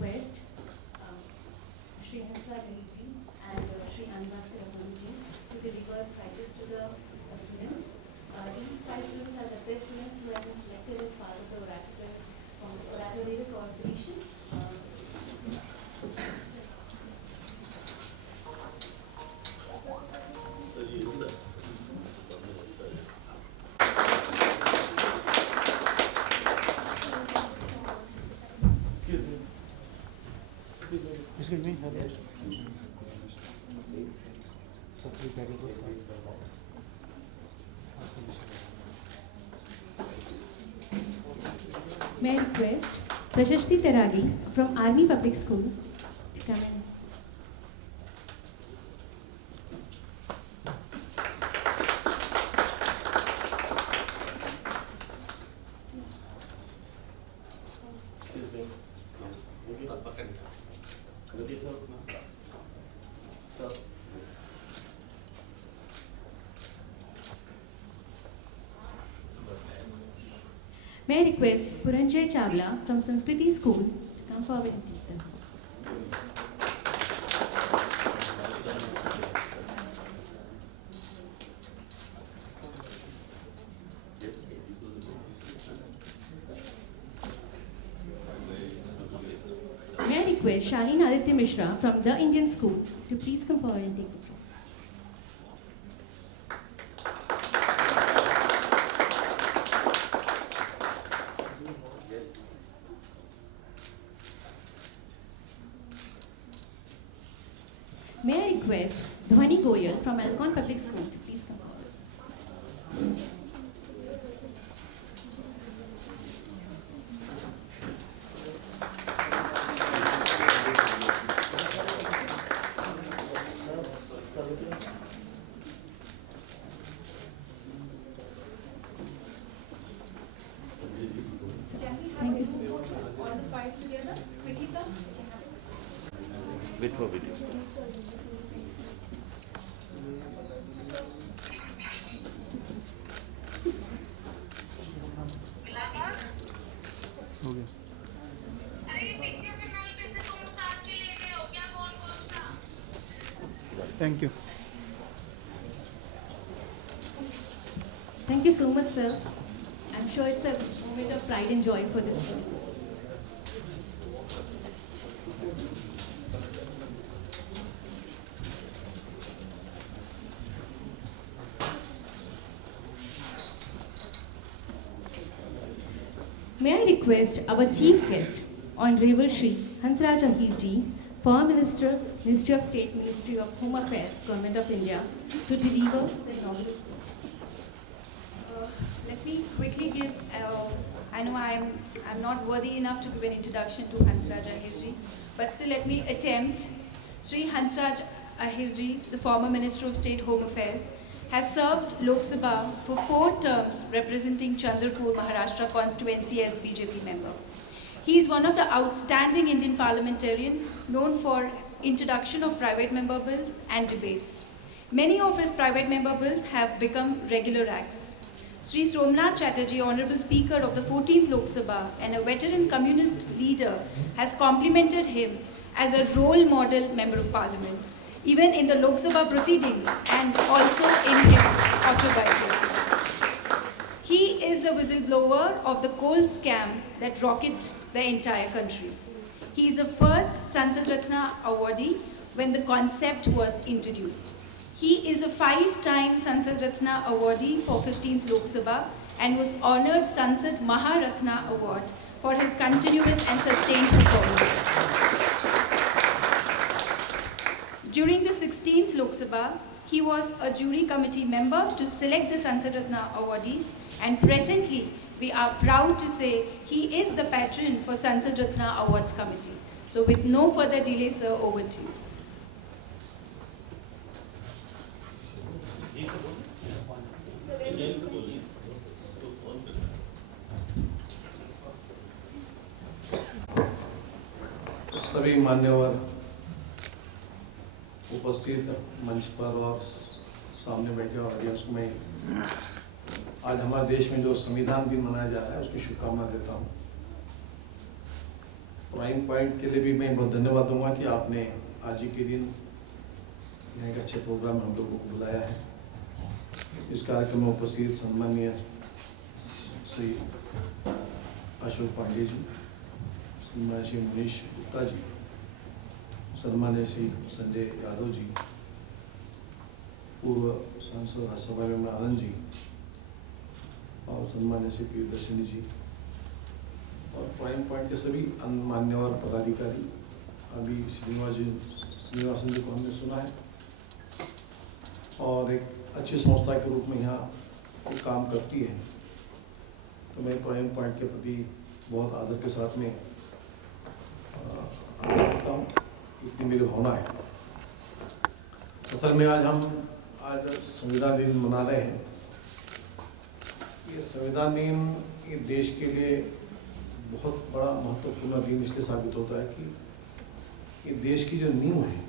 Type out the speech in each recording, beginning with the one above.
request Shri Hansa Ji and Shri Anvaskar Ji to deliver prizes to the students. These 5 students are the best students who have been selected as part of the oratory competition. Excuse me. May I request Prashasti Teragi from Army Public School to come in. May I request Puranjay Chawla from Sanskriti School to come forward and please. May I request Shalini Aditya Mishra from The Indian School to please come forward and take the prize. May I request Dhwani Goyal from Alcon Public School to please come forward. Thank you so much. All the 5 together, quickly come. Wait for video. Okay. Thank you. Thank you so much, sir. I'm sure it's a moment of pride and joy for this student. May I request our chief guest, Honorable Shri Hansraj Ahir Ji, former Minister, Ministry of State, Ministry of Home Affairs, Government of India, to deliver the inaugural speech. Let me quickly give, I know I'm not worthy enough to give an introduction to Hansraj Ahir, but still let me attempt. Shri Hansraj Ahir, the former Minister of State Home Affairs, has served Lok Sabha for 4 terms representing Chandrapur, Maharashtra constituency as BJP member. He is one of the outstanding Indian parliamentarians known for introduction of private member bills and debates. Many of his private member bills have become regular acts. Sri Somnath Chatterjee, Honorable Speaker of the 14th Lok Sabha and a veteran communist leader, has complimented him as a role model member of parliament, even in the Lok Sabha proceedings and also in his autobiography. He is the whistleblower of the coal scam that rocketed the entire country. He is the first Sansad Ratna awardee when the concept was introduced. He is a 5-time Sansad Ratna awardee for 15th Lok Sabha and was honored Sansad Maharatna Award for his continuous and sustained performance. During the 16th Lok Sabha, he was a jury committee member to select the Sansad Ratna awardees, and presently we are proud to say he is the patron for Sansad Ratna Awards Committee. So with no further delay, sir, over to you. सभी मान्यवर उपस्थित मंच पर और सामने बैठे audience में आज हमारे देश में जो संविधान दिन मनाया जा रहा है उसकी शुभकामना देता हूँ। प्राइम पॉइंट के लिए भी मैं बहुत धन्यवाद दूंगा कि आपने आज ही के दिन एक अच्छे प्रोग्राम हम लोगों को बुलाया है। इस कार्यक्रम में उपस्थित सम्माननीय श्री अशोक पांडे जी, श्रीमान श्री मनीष गुप्ता जी, सम्माननीय श्री संजय यादव जी, पूर्व सांसद राज्यसभा मेंबर आनंद जी और सम्माननीय श्री प्रियदर्शनी जी और प्राइम पॉइंट के सभी मान्यवर पदाधिकारी। अभी श्रीनिवासन जी को हमने सुना है और एक अच्छी संस्था के रूप में यहाँ काम करती है, तो मैं प्राइम पॉइंट के प्रति बहुत आदर के साथ में आदर करता हूँ। इतनी मेरी भावना है। असल में आज संविधान दिन मना रहे हैं। ये संविधान दिन ये देश के लिए बहुत बड़ा महत्वपूर्ण दिन इसलिए साबित होता है कि ये देश की जो नींव है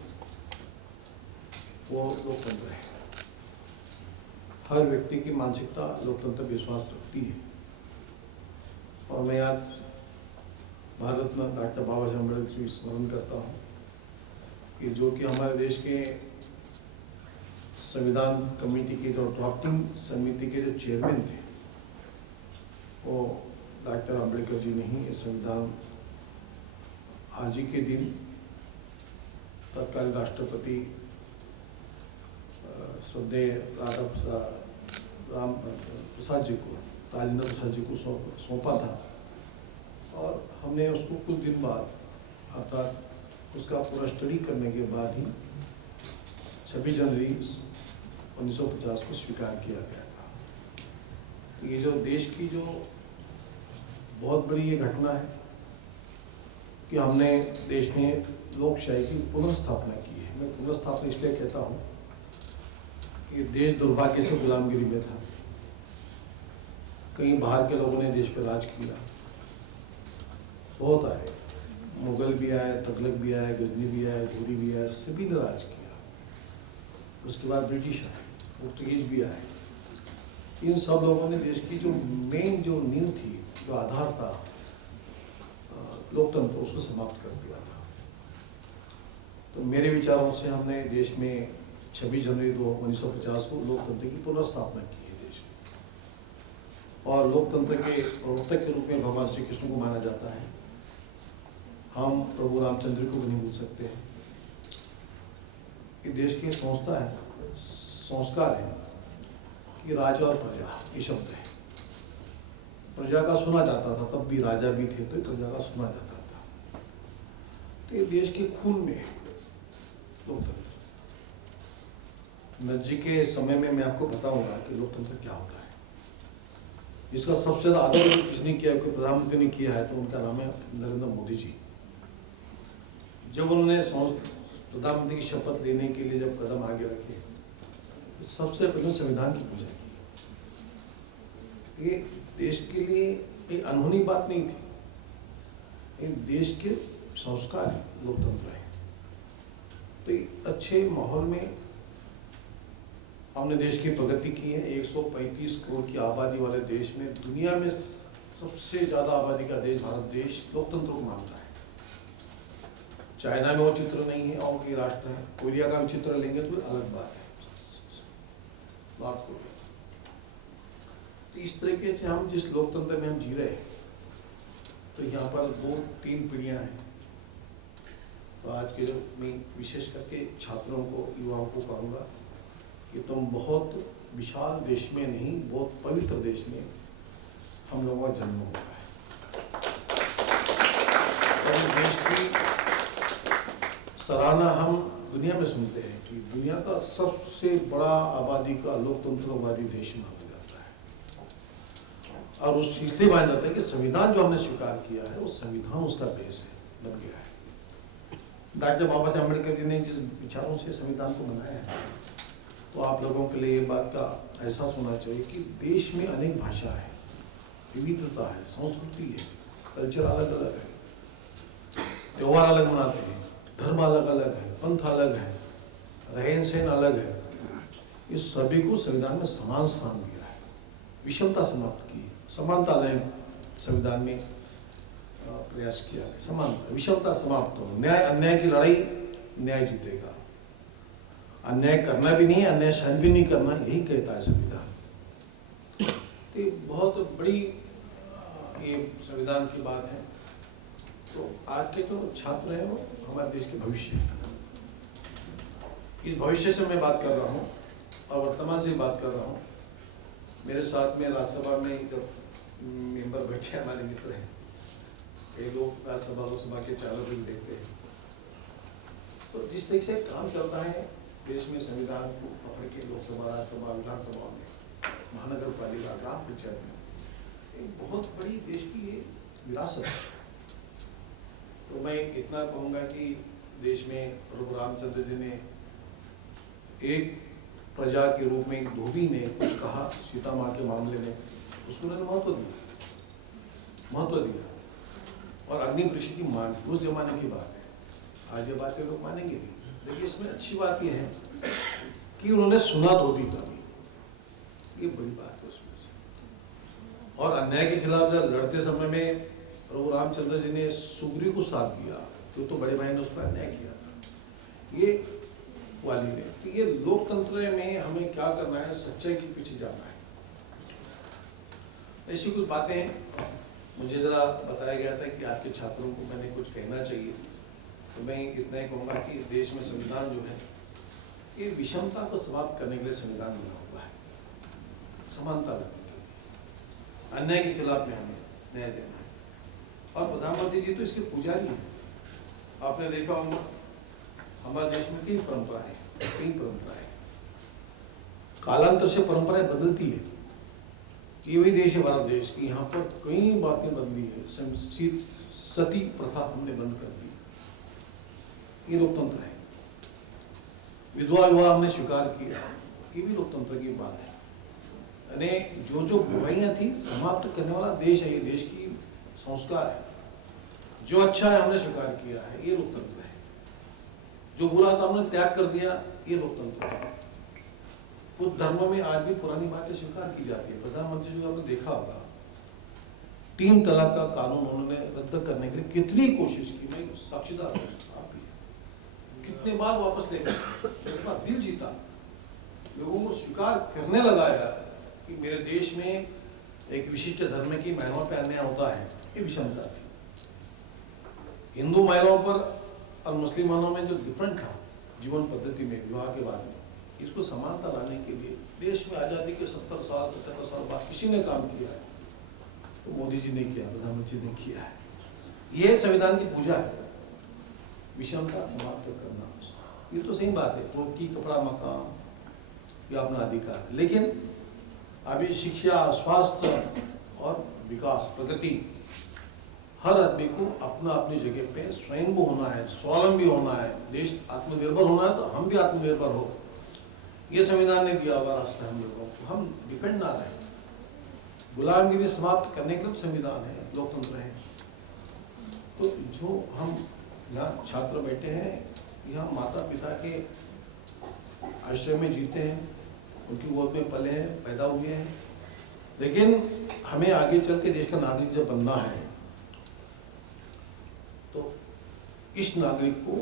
वो लोकतंत्र है। हर व्यक्ति की मानसिकता लोकतंत्र पर विश्वास रखती है और मैं आज भारत रत्न डॉक्टर बाबा साहेब अम्बेडकर जी स्मरण करता हूँ कि जो कि हमारे देश के संविधान कमेटी के जो ड्राफ्टिंग समिति के जो चेयरमैन थे वो डॉक्टर अम्बेडकर जी ने ही ये संविधान आज ही के दिन तत्कालीन राष्ट्रपति श्रद्धेय राम प्रसाद जी को, राजेंद्र प्रसाद जी को सौंपा था और हमने उसको कुछ दिन बाद अर्थात उसका पूरा स्टडी करने के बाद ही 26 जनवरी 1950 को स्वीकार किया गया था। तो ये जो देश की जो बहुत बड़ी ये घटना है कि हमने देश में लोकशाही की पुनर्स्थापना की है। मैं पुनर्स्थापना इसलिए कहता हूँ कि देश दुर्भाग्य से गुलामगिरी में था। कई बाहर के लोगों ने देश पर राज किया, बहुत आए, मुगल भी आए, तुगलक भी आए, गजनी भी आए, घुरी भी आए, सभी ने राज किया। उसके बाद ब्रिटिश आए, पोर्तुगीज भी आए। इन सब लोगों ने देश की जो मेन जो नींव थी, जो आधार था लोकतंत्र, उसको समाप्त कर दिया था। तो मेरे विचारों से हमने देश में 26 जनवरी 1950 को लोकतंत्र की पुनर्स्थापना की है देश में। और लोकतंत्र के प्रवर्तक के रूप में भगवान श्री कृष्ण को माना जाता है। हम प्रभु रामचंद्र को भी नहीं भूल सकते हैं। ये देश की संस्था है, संस्कार है कि राजा और प्रजा ये शब्द है। प्रजा का सुना जाता था, तब भी राजा भी थे तो प्रजा का सुना जाता था। तो ये देश के खून में लोकतंत्र। नजीक के समय में मैं आपको बताऊंगा कि लोकतंत्र क्या होता है। इसका सबसे ज्यादा आदर किसने किया, कोई प्रधानमंत्री ने किया है तो उनका नाम है नरेंद्र मोदी जी। जब उन्होंने प्रधानमंत्री की शपथ लेने के लिए जब कदम आगे रखे तो सबसे पहले संविधान की पूजा की। ये देश के लिए एक अनहोनी बात नहीं थी, ये देश के संस्कार है, लोकतंत्र है। तो अच्छे माहौल में हमने देश की प्रगति की है। 135 करोड़ की आबादी वाले देश में, दुनिया में सबसे ज्यादा आबादी का देश भारत देश लोकतंत्र को मानता है। चाइना में वो चित्र नहीं है और कई राष्ट्र है। कोरिया का भी चित्र लेंगे तो अलग बात है, बात कोरिया। तो इस तरीके से हम जिस लोकतंत्र में हम जी रहे हैं, तो यहाँ पर 2-3 पीढ़ियां हैं। तो आज के जो मैं विशेष करके छात्रों को, युवाओं को कहूँगा कि तुम बहुत विशाल देश में नहीं, बहुत पवित्र देश में हम लोगों का जन्म हुआ है। और देश की सराहना हम दुनिया में सुनते हैं कि दुनिया का सबसे बड़ा आबादी का लोकतंत्रवादी देश माना जाता है। और उस इसलिए माना जाता है कि संविधान जो हमने स्वीकार किया है वो संविधान उसका बेस है, बन गया है। डॉक्टर बाबा साहेब अम्बेडकर जी ने जिस विचारों से संविधान को बनाया है, तो आप लोगों के लिए ये बात का एहसास होना चाहिए कि देश में अनेक भाषा है, विविधता है, संस्कृति है, कल्चर अलग अलग है, त्योहार अलग मनाते हैं, धर्म अलग अलग है, पंथ अलग है, रहन सहन अलग है। इस सभी को संविधान में समान स्थान दिया है, विषमता समाप्त की है, समानता लाए संविधान में। प्रयास किया है। समानता, विषमता समाप्त हो, न्याय अन्याय की लड़ाई, न्याय जीतेगा। अन्याय करना भी नहीं, अन्याय सहन भी नहीं करना, यही कहता है संविधान। तो ये बहुत बड़ी ये संविधान की बात है। तो आज के जो छात्र हैं वो हमारे देश के भविष्य हैं। इस भविष्य से मैं बात कर रहा हूँ और वर्तमान से बात कर रहा हूँ। मेरे साथ में राज्यसभा में जब मेंबर बैठे हमारे मित्र हैं, कई लोग राज्यसभा लोकसभा के चालक भी देखते हैं। तो जिस तरीके से काम चलता है देश में, संविधान को पकड़ के लोकसभा, राज्यसभा, विधानसभा में, महानगर पालिका, ग्राम पंचायत में, एक बहुत बड़ी देश की ये विरासत है। तो मैं इतना कहूँगा कि देश में प्रभु रामचंद्र जी ने एक प्रजा के रूप में, एक धोबी ने कुछ कहा सीता माँ के मामले में, उसको उन्होंने महत्व दिया और अग्नि वृष्टि की मान, उस जमाने की बात है। आज ये बातें लोग मानेंगे नहीं, लेकिन इसमें अच्छी बात यह है कि उन्होंने सुना धोबी का भी, ये बड़ी बात है उसमें से। और अन्याय के खिलाफ जब लड़ते समय में प्रभु रामचंद्र जी ने सुग्रीव को साथ दिया, क्यों तो बड़े भाई ने उस पर अन्याय किया था, ये वाली ने। तो ये लोकतंत्र में हमें क्या करना है, सच्चाई के पीछे जाना है। ऐसी कुछ बातें मुझे जरा बताया गया था कि आपके छात्रों को मैंने कुछ कहना चाहिए, तो मैं इतना ही कहूँगा कि देश में संविधान जो है ये विषमता को समाप्त करने के लिए संविधान बना हुआ है, समानता लाने के लिए, अन्याय के खिलाफ में हमें न्याय देना है। और प्रधानमंत्री जी तो इसके पुजारी हैं। आपने देखा होगा हमारे देश में कई परंपराएं, कालांतर से परंपराएं बदलती है। ये वही देश है भारत देश की, यहाँ पर कई बातें बदली है। सती प्रथा हमने बंद कर दी, ये लोकतंत्र है। विधवा विवाह हमने स्वीकार किया, ये भी लोकतंत्र की बात है। यानी जो बुराइयां थी समाप्त करने वाला देश है ये, देश की संस्कार है। जो अच्छा है हमने स्वीकार किया है, ये लोकतंत्र है। जो बुरा था हमने त्याग कर दिया, ये लोकतंत्र है। कुछ धर्मों में आज भी पुरानी बातें स्वीकार की जाती है। प्रधानमंत्री जी आपने देखा होगा 3 तलाक का कानून उन्होंने रद्द करने के लिए कितनी कोशिश की, मैं साक्षीदार हूं, आप भी कितने बार वापस ले गए, दिल जीता, लोगों को स्वीकार करने लगाया कि मेरे देश में एक विशिष्ट धर्म की महिलाओं पर अन्याय होता है, ये विषमता थी। हिंदू महिलाओं पर और मुस्लिमानों में जो डिफरेंट था जीवन पद्धति में, विवाह के बाद में, इसको समानता लाने के लिए देश में आज़ादी के 70 साल 75 साल बाद किसी ने काम किया है, तो मोदी जी ने किया, प्रधानमंत्री ने किया है। ये संविधान की पूजा है, विषमता समाप्त करना। ये तो सही बात है, रोटी कपड़ा मकान ये अपना अधिकार है, लेकिन अभी शिक्षा, स्वास्थ्य और विकास, प्रगति, हर आदमी को अपना अपनी जगह पे स्वयंभू होना है, स्वावलंबी होना है। देश आत्मनिर्भर होना है तो हम भी आत्मनिर्भर हो, ये संविधान ने दिया हुआ रास्ता हम लोगों को, हम डिपेंड ना रहे। गुलामगिरी समाप्त करने के लिए संविधान है, लोकतंत्र है। तो जो हम यहाँ छात्र बैठे हैं, यहाँ माता पिता के आश्रय में जीते हैं, उनकी गोद में पले हैं, पैदा हुए हैं, लेकिन हमें आगे चल के देश का नागरिक जब बनना है तो इस नागरिक को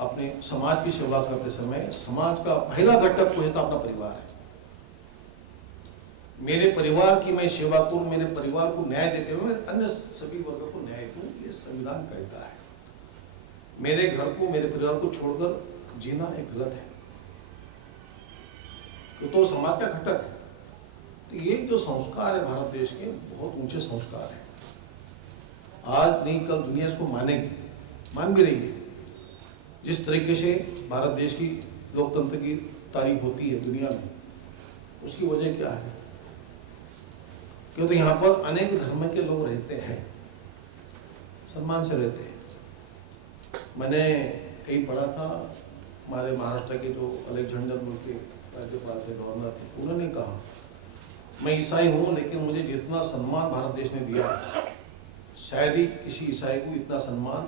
अपने समाज की सेवा करते समय समाज का पहला घटक को अपना परिवार है। मेरे परिवार की मैं सेवा करूं, मेरे परिवार को न्याय देते हुए मैं अन्य सभी वर्गों को न्याय दूं, ये संविधान कहता है। मेरे घर को, मेरे परिवार को छोड़कर जीना एक गलत है, तो समाज का घटक है। तो ये जो संस्कार है भारत देश के, बहुत ऊंचे संस्कार है। आज नहीं कल दुनिया इसको मानेगी, मान भी रही है। जिस तरीके से भारत देश की लोकतंत्र की तारीफ होती है दुनिया में, उसकी वजह क्या है? क्योंकि यहाँ पर अनेक धर्म के लोग रहते हैं, सम्मान से रहते हैं। मैंने कहीं पढ़ा था, हमारे महाराष्ट्र के जो अलेक्जेंडर मूल के राज्यपाल थे, गवर्नर थे, उन्होंने कहा मैं ईसाई हूँ लेकिन मुझे जितना सम्मान भारत देश ने दिया शायद ही किसी ईसाई को इतना सम्मान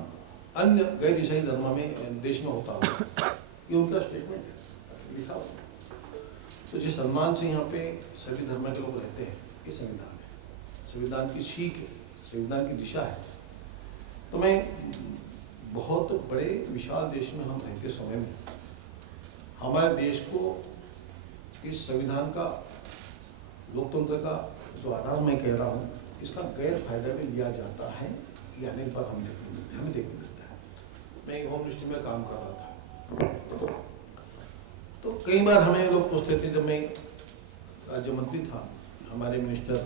अन्य गैर ईसाई धर्म में देश में होता होगा। ये उनका स्टेटमेंट है, लिखा हुआ। तो जिस सम्मान से यहाँ पे सभी धर्म के लोग रहते हैं, ये संविधान है, संविधान की सीख है, संविधान की दिशा है। तो मैं बहुत बड़े विशाल देश में हम रहते समय में हमारे देश को इस संविधान का, लोकतंत्र का जो आधार मैं कह रहा हूँ, इसका गैर फायदा भी लिया जाता है, ये अनेक बार हमें देखने मिलता है। मैं होम मिनिस्ट्री में काम कर रहा था, तो कई बार हमें लोग पूछते थे, जब मैं राज्य मंत्री था, हमारे मिनिस्टर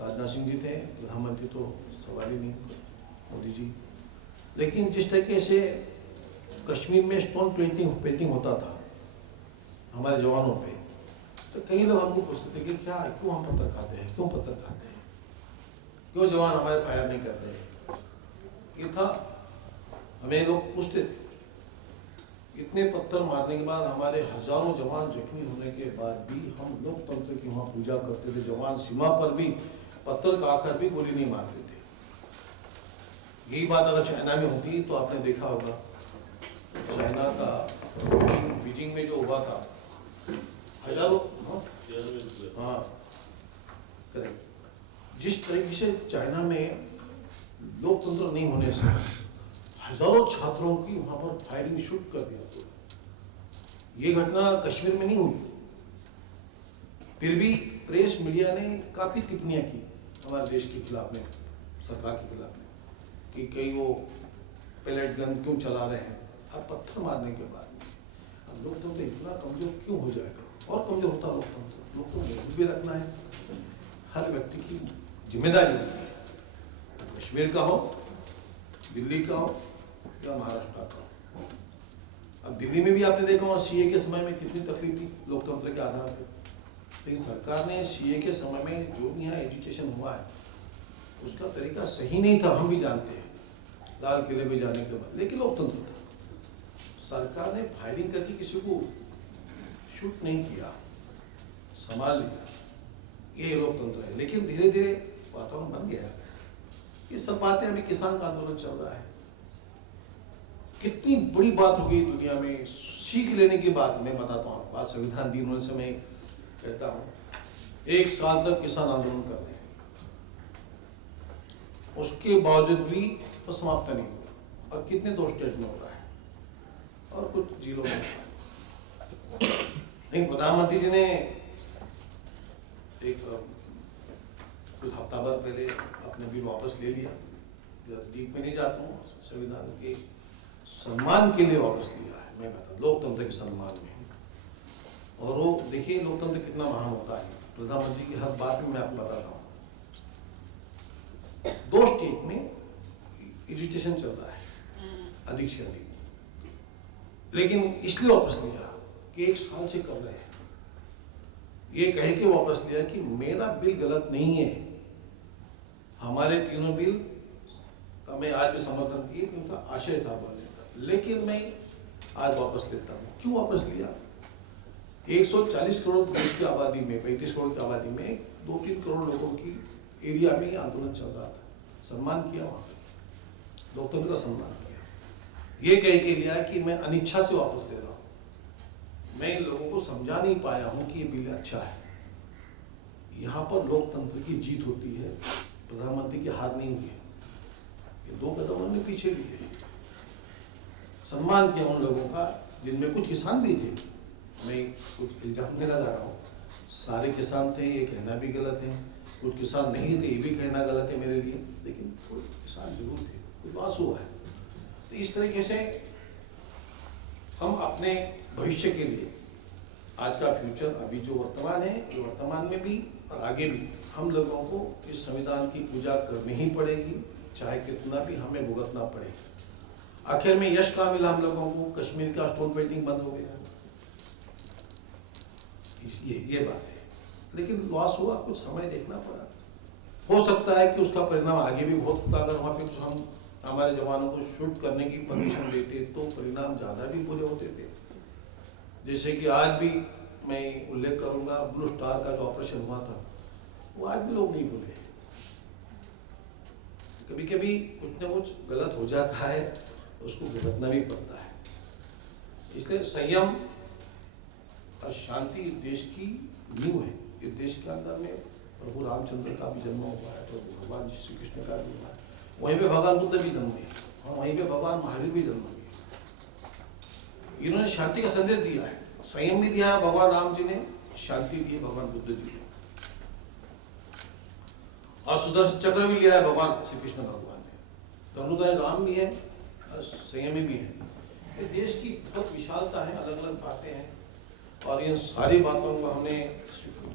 राजनाथ सिंह जी थे, प्रधानमंत्री तो सवाल ही नहीं, मोदी जी, लेकिन जिस तरीके से कश्मीर में स्टोन पेंटिंग होता था हमारे जवानों पे, तो कई लोग हमको पूछते थे कि क्या, क्यों हम पत्थर खाते हैं, क्यों पत्थर खाते हैं, क्यों जवान हमारे फायर नहीं कर रहे। ये था, हमें लोग पूछते थे। इतने पत्थर मारने के बाद, हमारे हजारों जवान जख्मी होने के बाद भी हम लोकतंत्र की वहाँ पूजा करते थे। जवान सीमा पर भी पत्थर खाकर भी गोली नहीं मारते थे। यही बात अगर चाइना में होती तो आपने देखा होगा, चाइना का बीजिंग में जो हुआ था, हजारों, हाँ करेक्ट, जिस तरीके से चाइना में लोकतंत्र नहीं होने से हजारों छात्रों की वहां पर फायरिंग शूट कर दिया। ये घटना कश्मीर में नहीं हुई, फिर भी प्रेस मीडिया ने काफी टिप्पणियां की हमारे देश के खिलाफ में, सरकार के खिलाफ में, कि कई वो पैलेट गन क्यों चला रहे हैं। अब पत्थर मारने के बाद लोकतंत्र इतना कमजोर क्यों हो जाएगा, और कमजोर होता लोकतंत्र। लोकतंत्र भी रखना है, हर व्यक्ति की जिम्मेदारी होती है, कश्मीर का हो, दिल्ली का हो या महाराष्ट्र का हो। अब दिल्ली में भी आपने देखा होगा सीए के समय में कितनी तकलीफ थी लोकतंत्र के आधार पर, लेकिन सरकार ने सीए के समय में जो भी यहाँ एजुकेशन हुआ है उसका तरीका सही नहीं था, हम भी जानते हैं, लाल किले पे जाने के बाद, लेकिन लोकतंत्र था। सरकार ने फायरिंग करके किसी को शूट नहीं किया, संभाल लिया, ये लोकतंत्र है। लेकिन धीरे धीरे वातावरण बन गया। ये सब बातें, अभी किसान का आंदोलन चल रहा है, कितनी बड़ी बात हो गई दुनिया में। सीख लेने की बात मैं बताता हूँ, बात संविधान दिन होने से मैं कहता हूँ, 1 साल तक किसान आंदोलन कर रहे हैं, उसके बावजूद भी वो समाप्त नहीं हुआ। और कितने 2 स्टेट में हो रहा है और कुछ जिलों में। नहीं, प्रधानमंत्री जी ने एक कुछ हफ्ता भर पहले अपने बिल वापस ले लिया। डीप में नहीं जाता हूँ, संविधान के सम्मान के लिए वापस लिया है, मैं बता, लोकतंत्र के सम्मान में। और वो देखिए लोकतंत्र कितना महान होता है। प्रधानमंत्री की हर बात में मैं आपको बताता हूँ। 2 स्टेट में इरिटेशन चल रहा है अधिक से अधिक, लेकिन इसलिए वापस लिया कि 1 साल से कर रहे हैं, ये कह के वापस लिया कि मेरा बिल गलत नहीं है, हमारे तीनों बिल का मैं आज भी समर्थन किया, क्योंकि आशय था बोलने का, लेकिन मैं आज वापस लेता हूँ। क्यों वापस लिया? 140 करोड़ देश की आबादी में, 35 करोड़ की आबादी में 2-3 करोड़ लोगों की एरिया में आंदोलन चल रहा था, सम्मान किया वहाँ पे, लोकतंत्र का सम्मान किया। ये कह के लिया कि मैं अनिच्छा से वापस ले रहा हूँ, मैं इन लोगों को समझा नहीं पाया हूँ कि ये बिल अच्छा है। यहाँ पर लोकतंत्र की जीत होती है, प्रधानमंत्री की हार नहीं हुई है। ये 2 कदम उन्होंने पीछे लिए, सम्मान किया उन लोगों का जिनमें कुछ किसान भी थे। मैं कुछ इल्जाम नहीं लगा रहा हूँ, सारे किसान थे ये कहना भी गलत है, कुछ किसान नहीं थे ये भी कहना गलत है मेरे लिए, लेकिन कुछ किसान जरूर थे, कुछ लॉस हुआ है। तो इस तरीके से हम अपने भविष्य के लिए, आज का फ्यूचर, अभी जो वर्तमान है, ये वर्तमान में भी और आगे भी हम लोगों को इस संविधान की पूजा करनी ही पड़ेगी, चाहे कितना भी हमें भुगतना पड़े। आखिर में यश कहाँ मिला हम लोगों को? कश्मीर का स्टोन पेंटिंग बंद हो गया, ये बात है। लेकिन लॉस हुआ, कुछ समय देखना पड़ा। हो सकता है कि उसका परिणाम आगे भी बहुत होता। अगर वहाँ पे हम हमारे जवानों को शूट करने की परमिशन देते तो परिणाम ज़्यादा भी बुरे होते थे। जैसे कि आज भी मैं उल्लेख करूँगा, ब्लू स्टार का जो ऑपरेशन हुआ था, वो आज भी लोग नहीं भूले। कभी कभी कुछ न कुछ गलत हो जाता है, उसको भुगतना भी पड़ता है। इसलिए संयम और शांति इस देश की नींव है। इस देश के अंदर में प्रभु रामचंद्र का भी जन्म हुआ है, प्रभु भगवान श्री कृष्ण का भी हुआ है। वहीं पे भगवान बुद्ध भी जन्म हुए और वहीं पे भगवान महावीर भी जन्म हुए। इन्होंने शांति का संदेश दिया है, संयम भी दिया है भगवान राम जी ने, शांति दी है भगवान बुद्ध जी ने, और सुदर्शन चक्र भी लिया है भगवान श्री कृष्ण भगवान ने। धनुर्धर राम भी है और संयमी भी है। ये देश की बहुत विशालता है, अलग अलग बातें हैं, और इन सारी बातों को हमने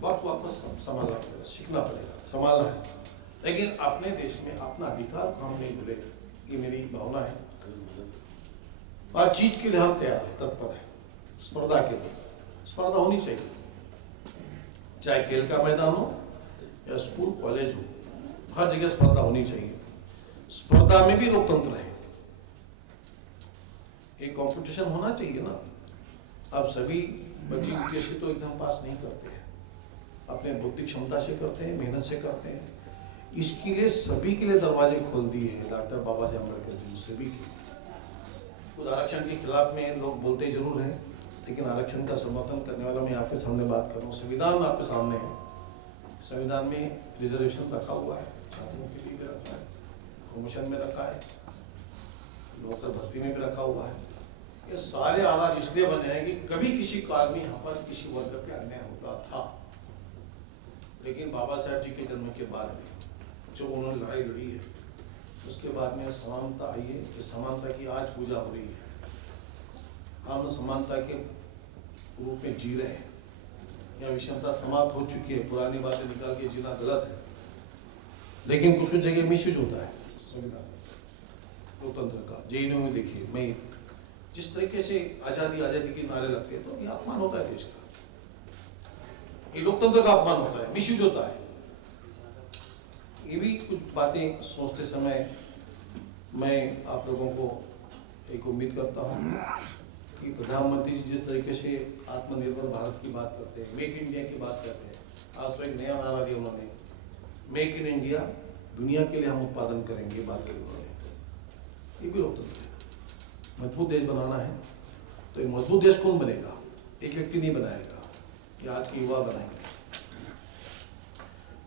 वक्त वापस संभालना पड़ेगा, सीखना पड़ेगा, संभालना है। लेकिन अपने देश में अपना अधिकार को हम नहीं भूले, ये मेरी भावना है। हर चीज के लिए हम तैयार है, तत्पर है। स्पर्धा के लिए स्पर्धा होनी चाहिए, चाहे खेल का मैदान हो या स्कूल कॉलेज हो, हर जगह स्पर्धा होनी चाहिए। स्पर्धा में भी लोकतंत्र है, एक कंपटीशन होना चाहिए ना। अब सभी बच्चे यूपीएससी तो एग्जाम पास नहीं करते हैं, अपने बौद्धिक क्षमता से करते हैं, मेहनत से करते हैं। इसके लिए सभी के लिए दरवाजे खोल दिए हैं डॉक्टर बाबा साहेब अम्बेडकर जी, सभी के। कुछ आरक्षण के खिलाफ में लोग बोलते जरूर हैं, लेकिन आरक्षण का समर्थन करने वाला मैं आपके सामने बात कर रहा हूँ। संविधान आपके सामने है, संविधान में रिजर्वेशन रखा हुआ है, छात्रों के लिए भी रखा है, प्रमोशन में रखा है, नौकर भर्ती में भी रखा हुआ है। ये सारे आधार इसलिए बने हैं कि कभी किसी काल में यहाँ पर किसी वर्ग पे अन्याय होता था, लेकिन बाबा साहेब जी के जन्म के बाद में जो उन्होंने लड़ाई लड़ी है, उसके बाद में समानता आई है। कि समानता की आज पूजा हो रही है, हम समानता के रूप में जी रहे हैं। यहाँ विषमता समाप्त हो चुकी है, पुरानी बातें निकाल के जीना गलत है, लेकिन कुछ कुछ जगह मिसयूज होता है संविधान लोकतंत्र का। जेएनयू में देखिए, मैं जिस तरीके से आजादी आजादी के नारे लगते हैं, तो ये अपमान होता है देश का, ये लोकतंत्र का अपमान होता है, मिसयूज होता है। ये भी कुछ बातें सोचते समय मैं आप लोगों को एक उम्मीद करता हूँ कि प्रधानमंत्री जी जिस तरीके से आत्मनिर्भर भारत की बात करते हैं, मेक इंडिया की बात करते हैं, आज तो एक नया नारा दिया उन्होंने, मेक इन इंडिया, दुनिया के लिए हम उत्पादन करेंगे, बात करी उन्होंने। ये भी लोकतंत्र है। मजबूत देश बनाना है तो एक मजबूत देश कौन बनेगा? एक व्यक्ति नहीं बनाएगा, ये आज के युवा बनाएंगे।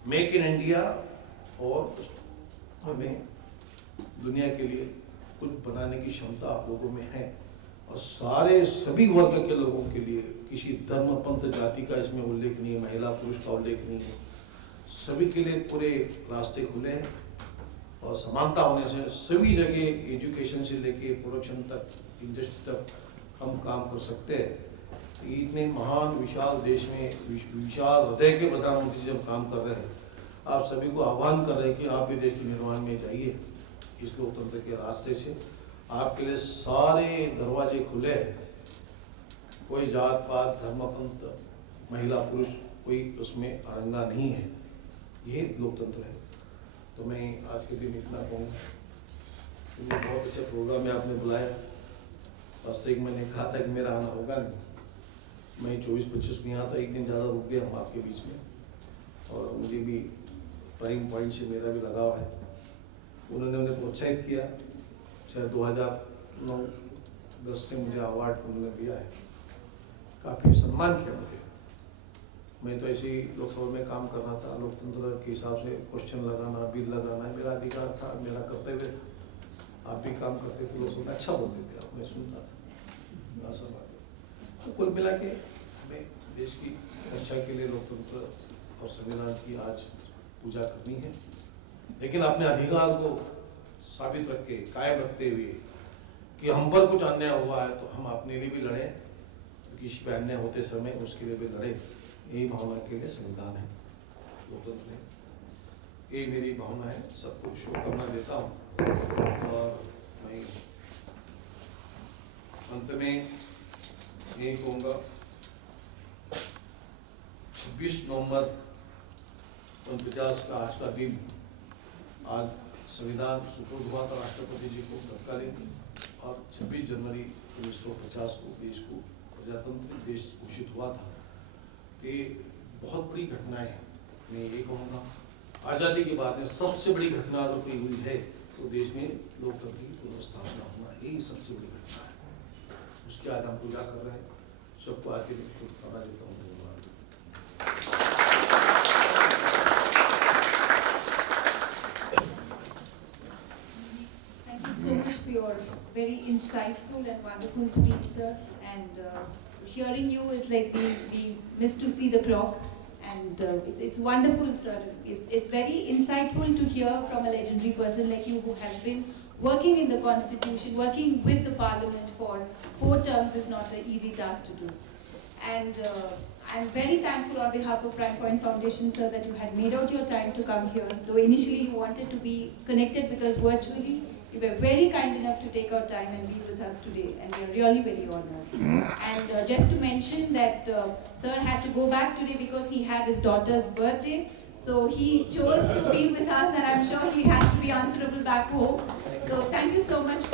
मेक इन इंडिया, और हमें दुनिया के लिए कुछ बनाने की क्षमता आप लोगों में है, और सारे सभी वर्ग के लोगों के लिए, किसी धर्म पंथ जाति का इसमें उल्लेख नहीं है, महिला पुरुष का उल्लेख नहीं है, सभी के लिए पूरे रास्ते खुले हैं। और समानता होने से सभी जगह एजुकेशन से लेके प्रोडक्शन तक, इंडस्ट्री तक हम काम कर सकते हैं। इतने महान विशाल देश में विशाल हृदय के प्रधानमंत्री जब काम कर रहे हैं, आप सभी को आह्वान कर रहे हैं कि आप भी देश के निर्माण में जाइए, इस लोकतंत्र के रास्ते से आपके लिए सारे दरवाजे खुले हैं। कोई जात पात धर्म पंथ महिला पुरुष कोई उसमें अड़ंगा नहीं है, ये लोकतंत्र है। तो मैं आज के दिन इतना कहूँगा, बहुत अच्छा प्रोग्राम में आपने बुलाया। वास्तविक मैंने कहा था कि मेरा आना होगा नहीं, मैं 24-25 को यहाँ था, एक दिन ज़्यादा रुक गया हम आपके बीच में, और मुझे भी प्राइम पॉइंट से मेरा भी लगाव है। उन्होंने मुझे प्रोत्साहित किया, शायद 2009-10 से मुझे अवार्ड उन्होंने दिया है, काफ़ी सम्मान किया मुझे। मैं तो ऐसे ही लोकसभा में काम कर रहा था, लोकतंत्र के हिसाब से क्वेश्चन लगाना, बिल लगाना मेरा अधिकार था, मेरा कर्तव्य था। आप भी काम करते थे लोकसभा में, अच्छा बोलते थे आप, मैं सुनता था सब। तो कुल मिला के हमें देश की रक्षा के लिए लोकतंत्र और संविधान की आज पूजा करनी है, लेकिन अपने अधिकार को साबित रख के, कायम रखते हुए कि हम पर कुछ अन्याय हुआ है तो हम अपने लिए भी लड़ें, तो किसी पर अन्याय होते समय उसके लिए भी लड़ें। यही भावना के लिए संविधान है, लोकतंत्र है, यही मेरी भावना है। सबको शुभकामना देता हूँ, और मैं अंत में यही कहूँगा, 26 नवंबर 49 का आज का दिन, आज संविधान सुपुर्द हुआ था राष्ट्रपति जी को तत्कालीन, और 26 जनवरी 1950 को देश को प्रजातंत्र देश घोषित हुआ था। ये बहुत बड़ी घटनाएं हैं। मैं ये कहूँगा, आज़ादी के बाद में सबसे बड़ी घटना अगर कोई हुई है तो देश में लोकतंत्र की पुनर्स्थापना होना, यही सबसे बड़ी घटना है। उसकी आज हम पूजा कर रहे हैं। सबको आज के दिन शुभकामना देता हूँ। धन्यवाद। very insightful and wonderful speech, sir. And hearing you is like we miss to see the clock. And it's wonderful, sir. It's very insightful to hear from a legendary person like you who has been working in the Constitution, working with the Parliament for 4 terms is not an easy task to do. And I'm very thankful on behalf of Prime Point Foundation, sir, that you had made out your time to come here. Though initially you wanted to be connected with us virtually, you were very kind enough to take out time and be with us today, and we are really very honored. And just to mention that sir had to go back today because he had his daughter's birthday, so he chose to be with us, and I'm sure he has to be answerable back home. So thank you so much